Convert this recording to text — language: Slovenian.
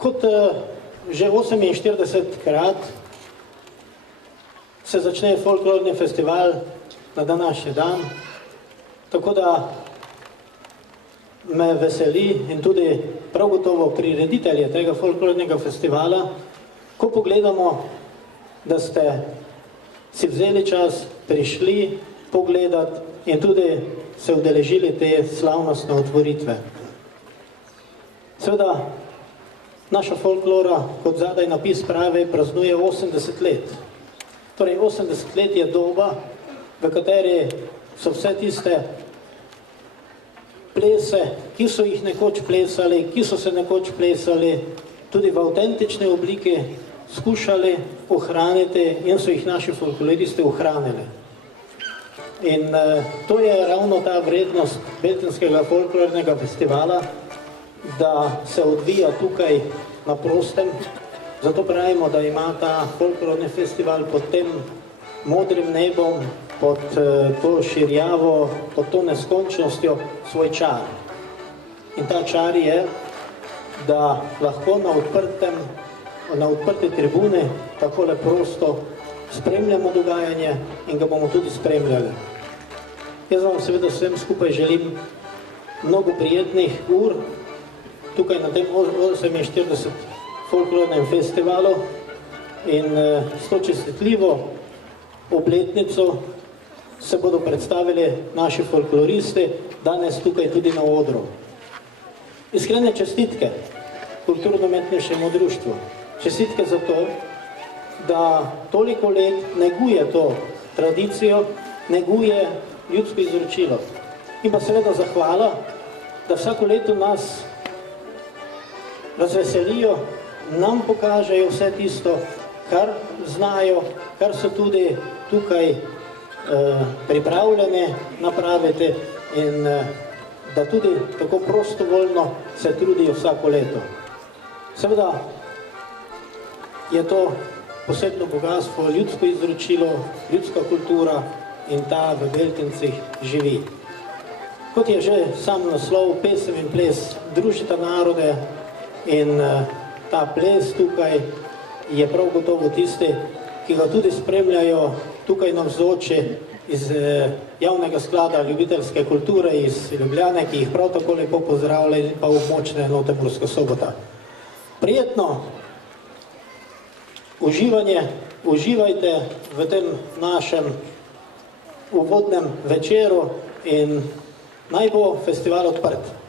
Kot že 48krat se začne folklorni festival na današnji dan, tako da me veseli in tudi prav gotovo prireditelje tega folklornega festivala, ko pogledamo, da ste si vzeli čas, prišli pogledati in tudi se udeležili te slavnostne otvoritve. Seveda, naša folklora, kot zadaj napis pravi, praznuje 80 let. Torej, 80 let je doba, v kateri so vse tiste plese, ki so jih nekoč plesali, ki so se nekoč plesali, tudi v avtentični obliki skušali ohraniti in so jih naši folkloristi ohranili. In to je ravno ta vrednost Beltinskega folklornega festivala, da se odvija tukaj na prostem. Zato pravimo, da ima ta folklorni festival pod tem modrim nebom, pod to širjavo, pod to neskončnostjo svoj čar. In ta čar je, da lahko na odprti tribuni takole prosto spremljamo dogajanje in ga bomo tudi spremljali. Jaz vam seveda vsem skupaj želim mnogo prijetnih ur tukaj na tem 48 folklornem festivalu in s to čestitljivo obletnico se bodo predstavili naši folkloristi danes tukaj tudi na odru. Iskrene čestitke kulturno-umetniškemu društvu. Čestitke za to, da toliko let neguje to tradicijo, neguje ljudsko izročilo. In pa seveda zahvala, da vsako leto nas razveselijo, nam pokažejo vse tisto, kar znajo, kar so tudi tukaj pripravljene napraviti in da tudi tako prostovoljno se trudijo vsako leto. Seveda je to posebno bogatstvo, ljudsko izročilo, ljudska kultura in ta v Beltincih živi. Kot je že sam naslov, pesem in ples družita narode in ta ples tukaj je prav gotovo tisti, ki ga tudi spremljajo tukaj navzoči iz javnega sklada ljubiteljske kulture iz Ljubljane, ki jih prav tako lepo pozdravlja in pa območne enote Murska Sobota. Prijetno uživanje, uživajte v tem našem uvodnem večeru in naj bo festival odprt.